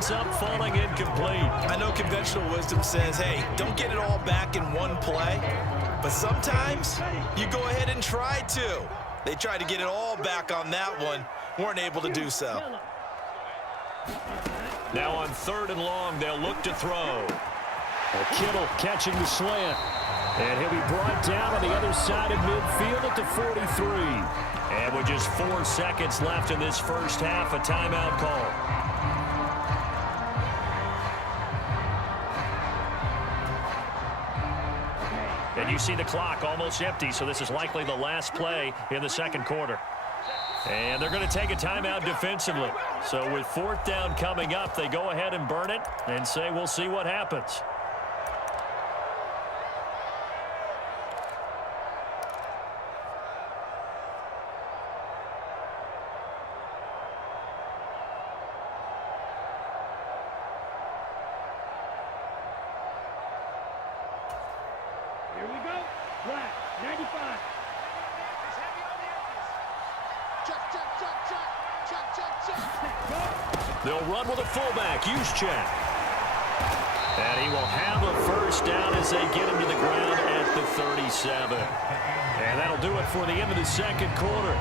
ends up falling incomplete. I know conventional wisdom says, hey, don't get it all back in one play, but sometimes you go ahead and try to. They tried to get it all back on that one, weren't able to do so. Now on 3rd and long, they'll look to throw. Kittle catching the slant. And he'll be brought down on the other side of midfield at the 43. And with just 4 seconds left in this first half, a timeout call. And you see the clock almost empty, so this is likely the last play in the second quarter. And they're going to take a timeout defensively. So with 4th down coming up, they go ahead and burn it and say we'll see what happens. Here we go. Black, 95. They'll run with a fullback. Juszczyk. And he will have a first down as they get him to the ground at the 37. And that'll do it for the end of the second quarter.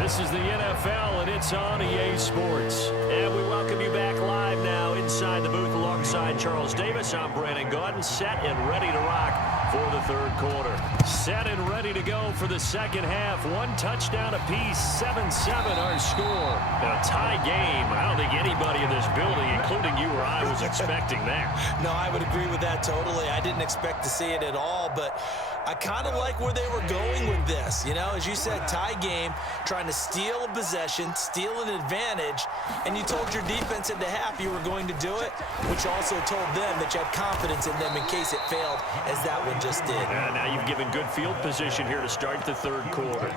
This is the NFL, and it's on EA Sports. And we welcome you back live now inside the booth alongside Charles Davis. I'm Brandon Gaudin, set and ready to rock for the third quarter. Set and ready to go for the second half. 1 touchdown apiece, 7-7 our score. Now, tie game. I don't think anybody in this building, including you or I, was expecting that. No, I would agree with that totally. I didn't expect to see it at all, but I kind of like where they were going with this. You know, as you said, tie game, trying to steal a possession, steal an advantage, and you told your defense at the half you were going to do it, which also told them that you had confidence in them in case it failed, as that one just did. And now you've given good field position here to start the third quarter.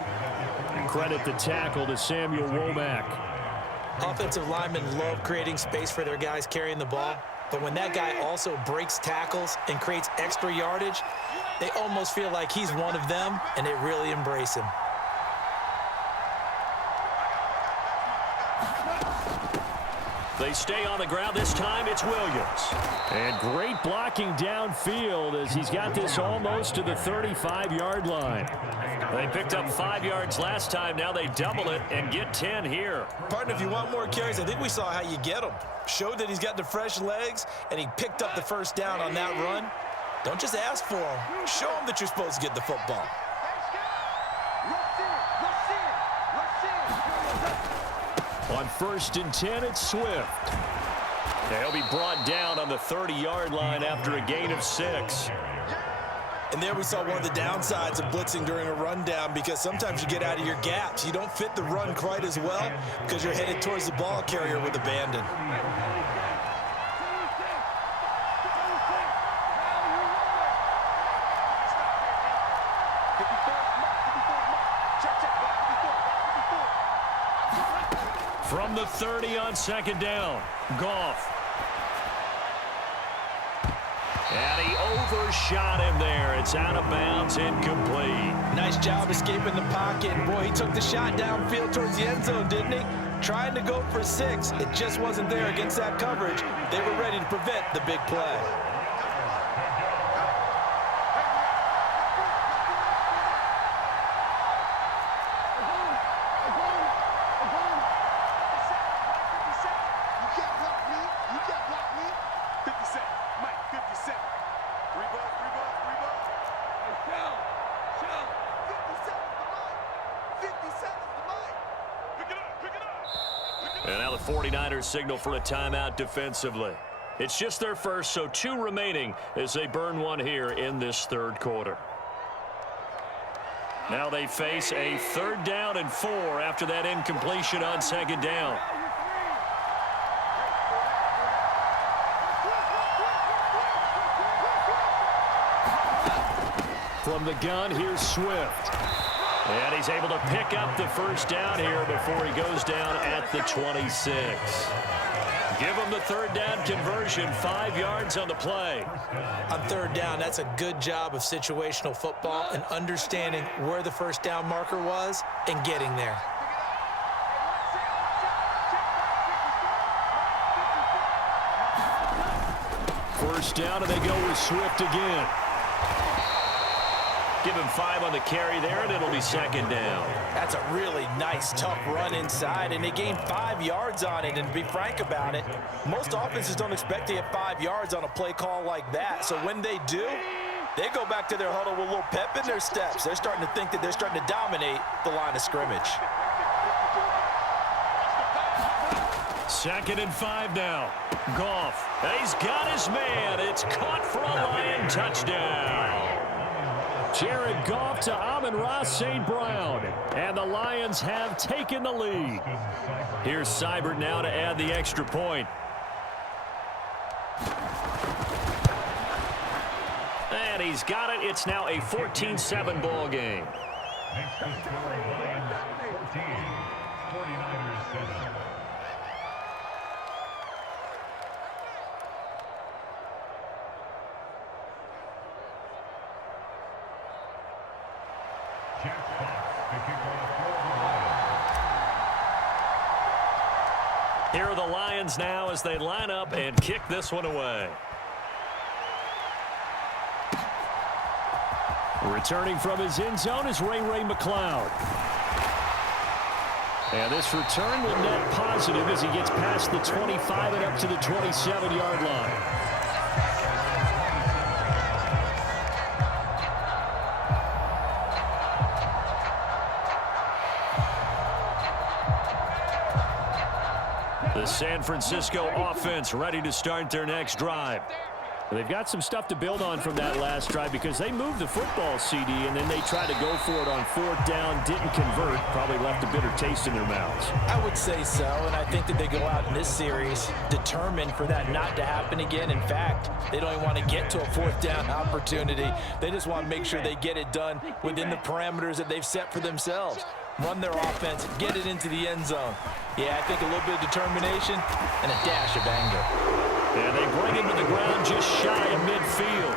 And credit the tackle to Samuel Womack. Offensive linemen love creating space for their guys carrying the ball, but when that guy also breaks tackles and creates extra yardage, they almost feel like he's one of them, and they really embrace him. They stay on the ground. This time it's Williams. And great blocking downfield as he's got this almost to the 35-yard line. They picked up 5 yards last time. Now they double it and get 10 here. Partner, if you want more carries, I think we saw how you get them. Showed that he's got the fresh legs, and he picked up the first down on that run. Don't just ask for him. Show him that you're supposed to get the football. On 1st and 10, it's Swift. He'll be brought down on the 30-yard line after a gain of 6. And there we saw one of the downsides of blitzing during a rundown, because sometimes you get out of your gaps. You don't fit the run quite as well because you're headed towards the ball carrier with abandon. From the 30 on 2nd down, Goff. And he overshot him there. It's out of bounds, incomplete. Nice job escaping the pocket. Boy, he took the shot downfield towards the end zone, didn't he? Trying to go for 6. It just wasn't there against that coverage. They were ready to prevent the big play. And now the 49ers signal for a timeout defensively. It's just their first, so 2 remaining as they burn one here in this third quarter. Now they face a 3rd down and 4 after that incompletion on 2nd down. From the gun, here's Swift. And he's able to pick up the first down here before he goes down at the 26. Give him the 3rd down conversion, 5 yards on the play. On 3rd down, that's a good job of situational football and understanding where the first down marker was and getting there. first down, and they go with Swift again. Give him 5 on the carry there, and it'll be second down. That's a really nice, tough run inside, and they gained 5 yards on it. And to be frank about it, most offenses don't expect to get 5 yards on a play call like that. So when they do, they go back to their huddle with a little pep in their steps. They're starting to think that they're starting to dominate the line of scrimmage. 2nd and 5 now. Goff. He's got his man. It's caught for a Lion touchdown. Jared Goff to Amon-Ra St. Brown. And the Lions have taken the lead. Here's Seibert now to add the extra point. And he's got it. It's now a 14-7 ball game. Here are the Lions now as they line up and kick this one away. Returning from his end zone is Ray McCloud. And this return will net positive as he gets past the 25 and up to the 27-yard line. The San Francisco offense ready to start their next drive. They've got some stuff to build on from that last drive because they moved the football, CD, and then they tried to go for it on 4th down, didn't convert, probably left a bitter taste in their mouths. I would say so, and I think that they go out in this series determined for that not to happen again. In fact, they don't even want to get to a 4th down opportunity. They just want to make sure they get it done within the parameters that they've set for themselves. Run their offense, get it into the end zone. Yeah, I think a little bit of determination and a dash of anger. And they bring him to the ground just shy of midfield.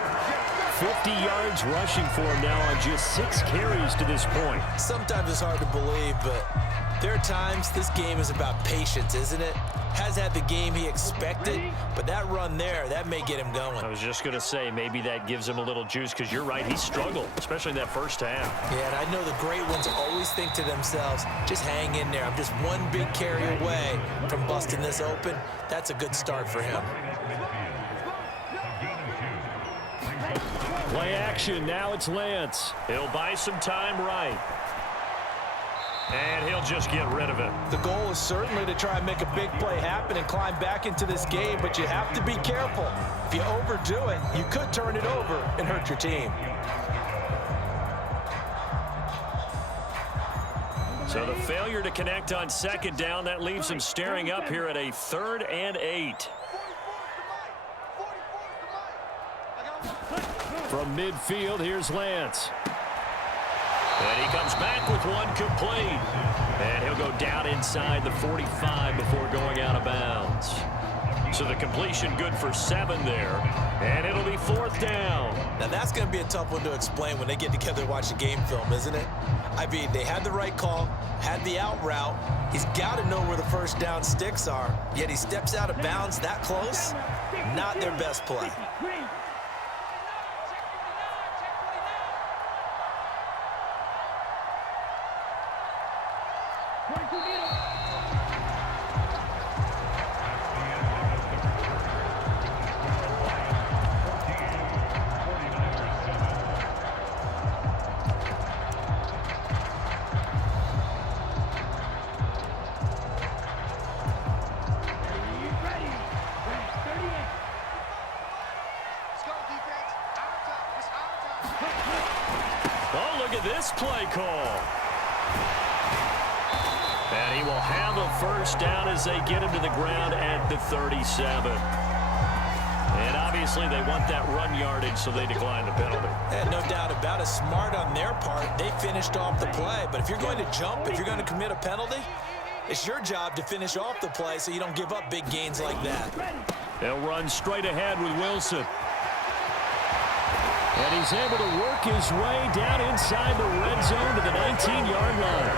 50 yards rushing for him now on just 6 carries to this point. Sometimes it's hard to believe, but there are times this game is about patience, isn't it? Has had the game he expected, but that run there, that may get him going. I was just going to say, maybe that gives him a little juice because you're right, he struggled, especially in that first half. Yeah, and I know the great ones always think to themselves, just hang in there. I'm just one big carry away from busting this open. That's a good start for him. Play action, now it's Lance. He'll buy some time right. And he'll just get rid of it. The goal is certainly to try and make a big play happen and climb back into this game, but you have to be careful. If you overdo it, you could turn it over and hurt your team. So the failure to connect on 2nd down, that leaves him staring up here at a 3rd and 8. From midfield, here's Lance. And he comes back with one complete. And he'll go down inside the 45 before going out of bounds. So the completion good for 7 there. And it'll be 4th down. Now that's going to be a tough one to explain when they get together and watch the game film, isn't it? I mean, they had the right call, had the out route. He's got to know where the first down sticks are. Yet he steps out of bounds that close. Not their best play. This play call. And he will have a first down as they get him to the ground at the 37. And obviously they want that run yardage, so they decline the penalty. And no doubt about it, smart on their part. They finished off the play. But if you're going to jump, if you're going to commit a penalty, it's your job to finish off the play so you don't give up big gains like that. They'll run straight ahead with Wilson. And he's able to work his way down inside the red zone to the 19-yard line.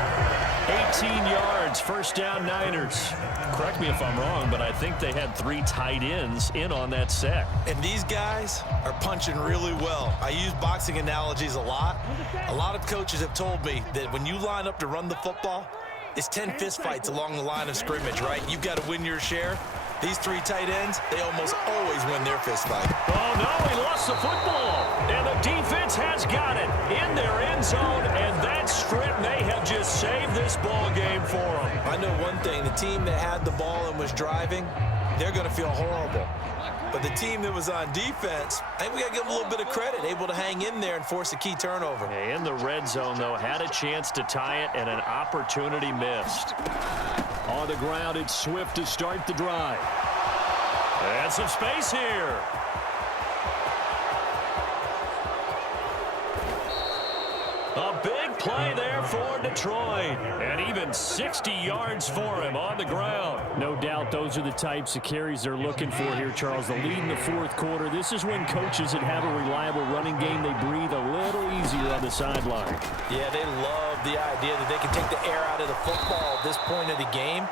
18 yards, first down Niners. Correct me if I'm wrong, but I think they had 3 tight ends in on that set. And these guys are punching really well. I use boxing analogies a lot. A lot of coaches have told me that when you line up to run the football, it's 10 fist fights along the line of scrimmage, right? You've got to win your share. These 3 tight ends, they almost always win their fist fight. Oh, no, he lost the football. And the defense has got it in their end zone, and that strip may have just saved this ball game for them. I know one thing. The team that had the ball and was driving, they're going to feel horrible. But the team that was on defense, I think we got to give them a little bit of credit, able to hang in there and force a key turnover. In the red zone, though, had a chance to tie it and an opportunity missed. On the ground, it's Swift to start the drive. And some space here. A big play there for Detroit. And even 60 yards for him on the ground. No doubt those are the types of carries they're looking for here, Charles. The lead in the fourth quarter. This is when coaches that have a reliable running game, they breathe a little easier on the sideline. Yeah, they love the idea that they can take the air out of the football at this point of the game.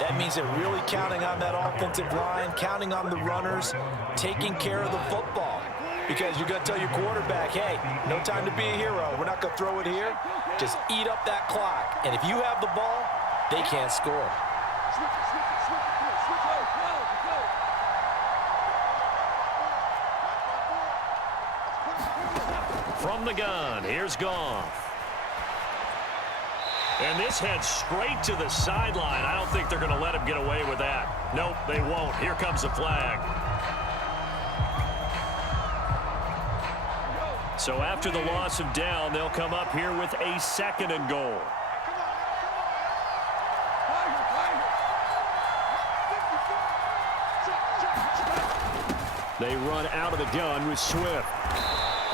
That means they're really counting on that offensive line, counting on the runners, taking care of the football. Because you're going to tell your quarterback, hey, no time to be a hero. We're not going to throw it here. Just eat up that clock. And if you have the ball, they can't score. From the gun, here's Goff. And this heads straight to the sideline. I don't think they're going to let him get away with that. Nope, they won't. Here comes the flag. So after the loss of down, they'll come up here with a 2nd and goal. They run out of the gun with Swift.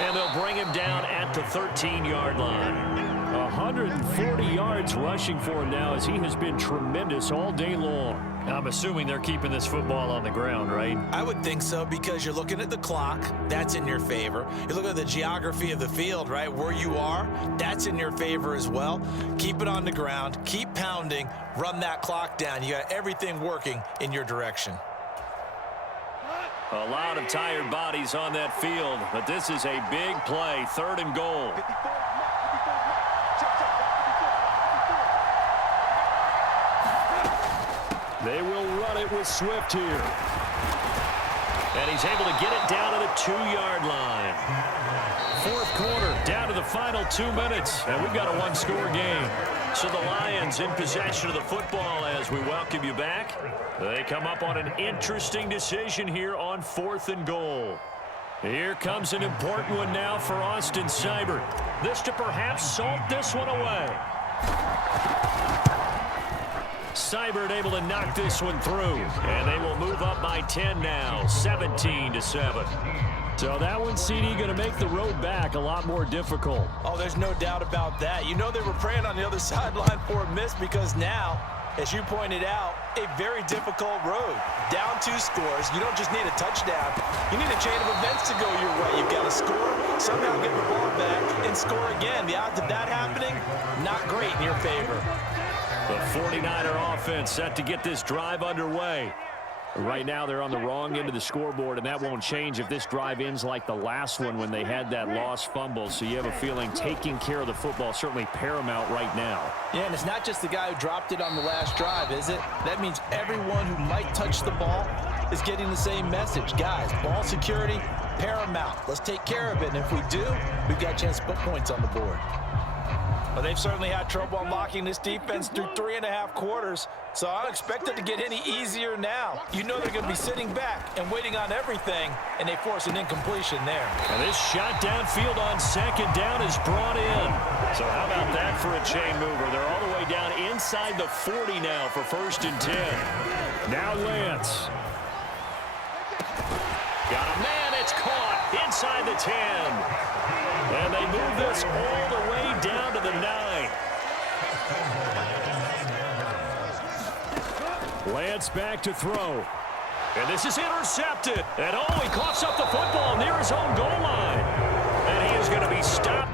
And they'll bring him down at the 13-yard line. 140 yards rushing for him now as he has been tremendous all day long. I'm assuming they're keeping this football on the ground, right? I would think so because you're looking at the clock. That's in your favor. You look at the geography of the field, right? Where you are, that's in your favor as well. Keep it on the ground. Keep pounding. Run that clock down. You got everything working in your direction. A lot of tired bodies on that field, but this is a big play, 3rd and goal. They will run it with Swift here. And he's able to get it down to the 2-yard line. Fourth quarter, down to the final 2 minutes, and we've got a 1-score game. So the Lions in possession of the football as we welcome you back. They come up on an interesting decision here on 4th and goal. Here comes an important one now for Austin Seibert. This to perhaps salt this one away. Seibert able to knock this one through, and they will move up by 10 now, 17-7. So that one, CD, going to make the road back a lot more difficult. Oh, there's no doubt about that. You know they were praying on the other sideline for a miss because now, as you pointed out, a very difficult road. Down 2 scores. You don't just need a touchdown. You need a chain of events to go your way. You've got to score, somehow get the ball back, and score again. The odds of that happening, not great in your favor. The 49er offense set to get this drive underway. Right now they're on the wrong end of the scoreboard, and that won't change if this drive ends like the last one when they had that lost fumble. So you have a feeling taking care of the football is certainly paramount right now. Yeah, and it's not just the guy who dropped it on the last drive, is it? That means everyone who might touch the ball is getting the same message. Guys, ball security, paramount. Let's take care of it, and if we do, we've got a chance to put points on the board. Well, they've certainly had trouble unlocking this defense through 3.5 quarters, so I don't expect it to get any easier now. You know they're going to be sitting back and waiting on everything, and they force an incompletion there. And this shot downfield on 2nd down is brought in. So how about that for a chain mover? They're all the way down inside the 40 now for 1st and 10. Now Lance. Got a man, it's caught inside the 10. And they move this all the way down to the 9. Lance back to throw. And this is intercepted. And oh, he coughs up the football near his own goal line. And he is going to be stopped